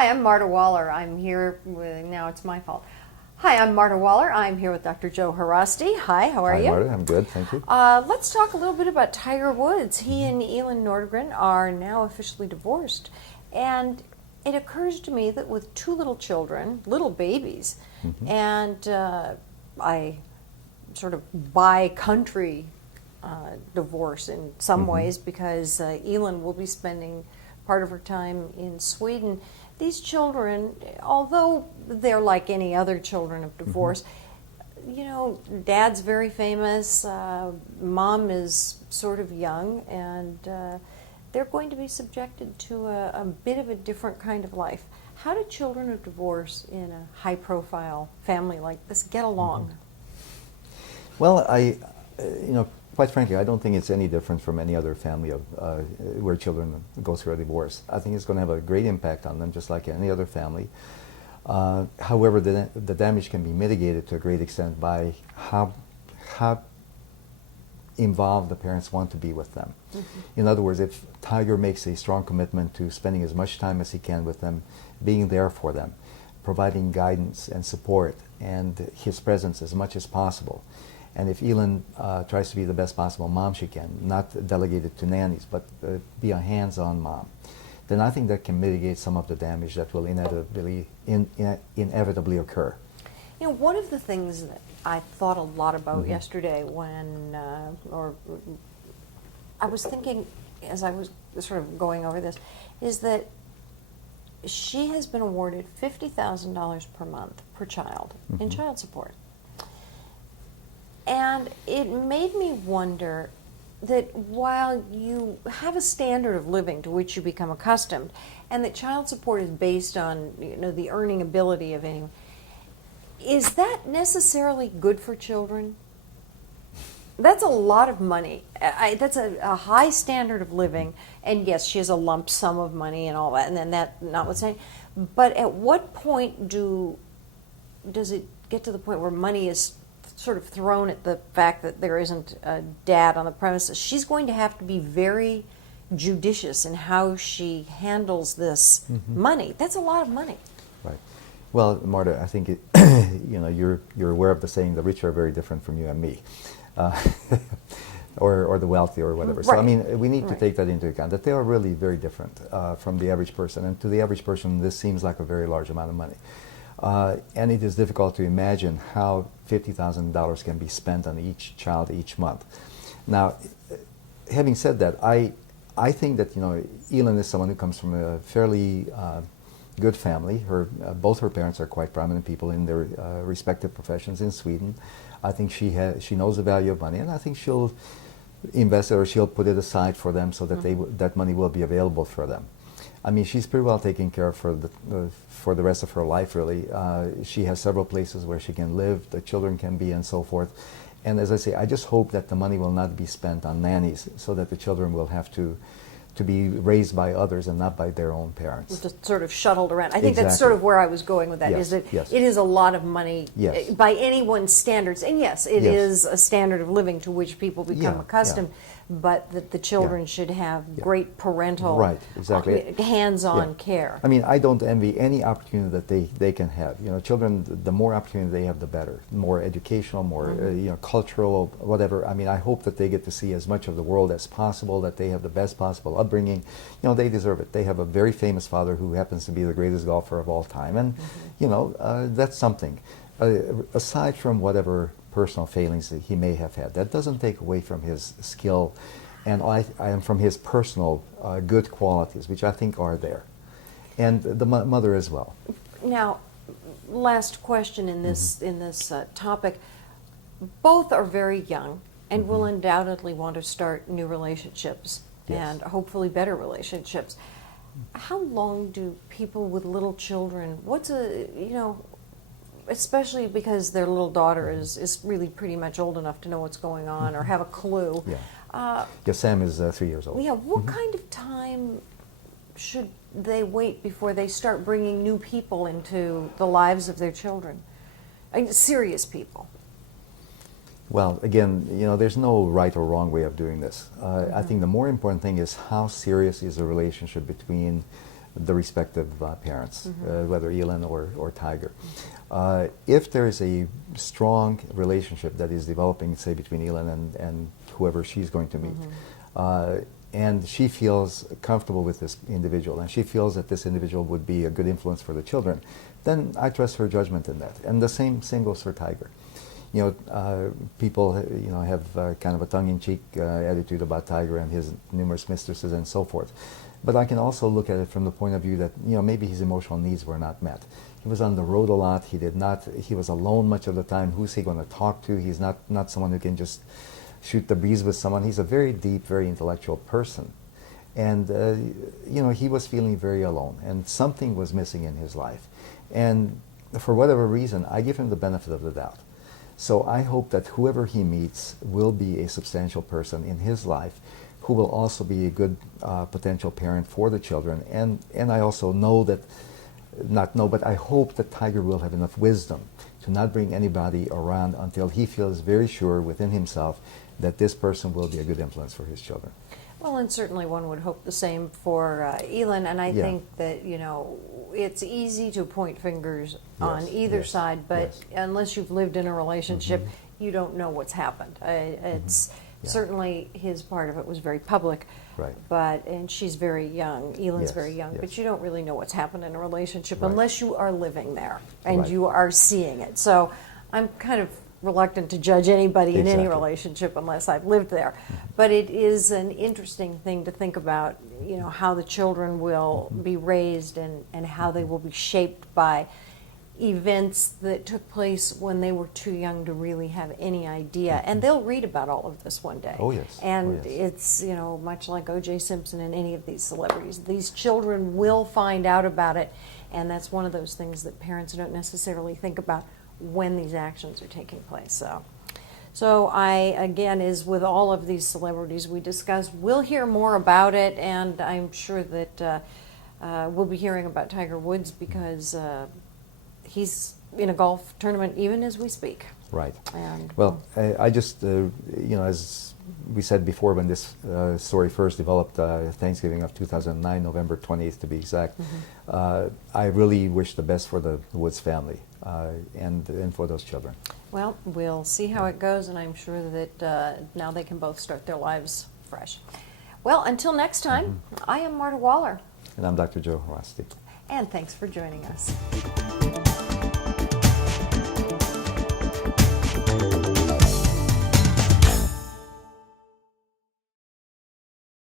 Hi, I'm Marta Waller. I'm here with, now it's my fault. Hi, I'm Marta Waller. I'm here with Dr. Joe Haraszti. Hi, how are you? Hi, Marta. I'm good, thank you. Let's talk a little bit about Tiger Woods. He and Elin Nordgren are now officially divorced. And it occurs to me that with two little children, little babies, and I sort of by-country divorce in some ways, because Elin will be spending part of her time in Sweden. These children, although they're like any other children of divorce, you know, dad's very famous, mom is sort of young, and they're going to be subjected to a bit of a different kind of life. How do children of divorce in a high-profile family like this get along? Well, quite frankly, I don't think it's any different from any other family of where children go through a divorce. I think it's going to have a great impact on them, just like any other family. However, the damage can be mitigated to a great extent by how involved the parents want to be with them. In other words, if Tiger makes a strong commitment to spending as much time as he can with them, being there for them, providing guidance and support and his presence as much as possible, and if Elin tries to be the best possible mom she can, not delegate it to nannies, but be a hands-on mom, then I think that can mitigate some of the damage that will inevitably occur. You know, one of the things that I thought a lot about yesterday when, or I was thinking as I was sort of going over this, is that she has been awarded $50,000 per month per child in child support. And it made me wonder that while you have a standard of living to which you become accustomed, and that child support is based on, you know, the earning ability of anyone, is that necessarily good for children? That's a lot of money. That's a high standard of living, and yes, she has a lump sum of money and all that, and then that notwithstanding. But at what point does it get to the point where money is sort of thrown at the fact that there isn't a dad on the premises? She's going to have to be very judicious in how she handles this money. That's a lot of money. Right. Well, Marta, I think you're aware of the saying, the rich are very different from you and me, or the wealthy or whatever. Right. So I mean, we need to take that into account, that they are really very different from the average person. And to the average person, this seems like a very large amount of money. And it is difficult to imagine how $50,000 can be spent on each child each month. Now, having said that, I think that, you know, Elin is someone who comes from a fairly good family. Both her parents are quite prominent people in their respective professions in Sweden. I think she knows the value of money, and I think she'll invest it, or she'll put it aside for them so that that money will be available for them. I mean, she's pretty well taken care of for the rest of her life, really. She has several places where she can live, the children can be, and so forth. And as I say, I just hope that the money will not be spent on nannies, so that the children will have to be raised by others and not by their own parents. Just sort of shuttled around. I think that's sort of where I was going with that, is that it is a lot of money by anyone's standards. And yes, it is a standard of living to which people become accustomed, but that the children should have great parental, hands-on care. I mean, I don't envy any opportunity that they can have. You know, children, the more opportunity they have, the better. More educational, more cultural, whatever. I mean, I hope that they get to see as much of the world as possible, that they have the best possible upbringing. You know, they deserve it. They have a very famous father who happens to be the greatest golfer of all time, and you know, that's something. Aside from whatever personal failings that he may have had, that doesn't take away from his skill and from his personal good qualities, which I think are there, and the mother as well. Now, last question in this topic. Both are very young and will undoubtedly want to start new relationships and hopefully better relationships. How long do people with little children, especially because their little daughter is really pretty much old enough to know what's going on or have a clue. Sam is 3 years old. Yeah, what kind of time should they wait before they start bringing new people into the lives of their children? Serious people. Well, again, you know, there's no right or wrong way of doing this. I think the more important thing is how serious is the relationship between the respective parents, whether Elin or Tiger. If there is a strong relationship that is developing, say, between Elin and whoever she's going to meet, and she feels comfortable with this individual, and she feels that this individual would be a good influence for the children, then I trust her judgment in that. And the same goes for Tiger. People, have kind of a tongue-in-cheek attitude about Tiger and his numerous mistresses and so forth. But I can also look at it from the point of view that, maybe his emotional needs were not met. He was on the road a lot. He was alone much of the time. Who's he going to talk to? He's not someone who can just shoot the breeze with someone. He's a very deep, very intellectual person. And, he was feeling very alone, and something was missing in his life. And for whatever reason, I give him the benefit of the doubt. So I hope that whoever he meets will be a substantial person in his life who will also be a good potential parent for the children. And I also but I hope that Tiger will have enough wisdom to not bring anybody around until he feels very sure within himself that this person will be a good influence for his children. Well, and certainly one would hope the same for Elin, and I think that, it's easy to point fingers on either side, but unless you've lived in a relationship, you don't know what's happened. It's certainly his part of it was very public, and she's very young, Elin's very young, but you don't really know what's happened in a relationship unless you are living there and you are seeing it. So I'm kind of reluctant to judge anybody in any relationship unless I've lived there. But it is an interesting thing to think about, how the children will be raised and how they will be shaped by events that took place when they were too young to really have any idea. And they'll read about all of this one day. Oh, yes. And it's, much like O.J. Simpson and any of these celebrities, these children will find out about it. And that's one of those things that parents don't necessarily think about when these actions are taking place. So I, again, as with all of these celebrities we discuss, we'll hear more about it, and I'm sure that we'll be hearing about Tiger Woods because he's in a golf tournament even as we speak. Right. And, well, I just, as we said before when this story first developed, Thanksgiving of 2009, November 20th to be exact, I really wish the best for the Woods family and for those children. Well, we'll see how it goes, and I'm sure that now they can both start their lives fresh. Well, until next time, I am Marta Waller. And I'm Dr. Joe Haraszti. And thanks for joining us.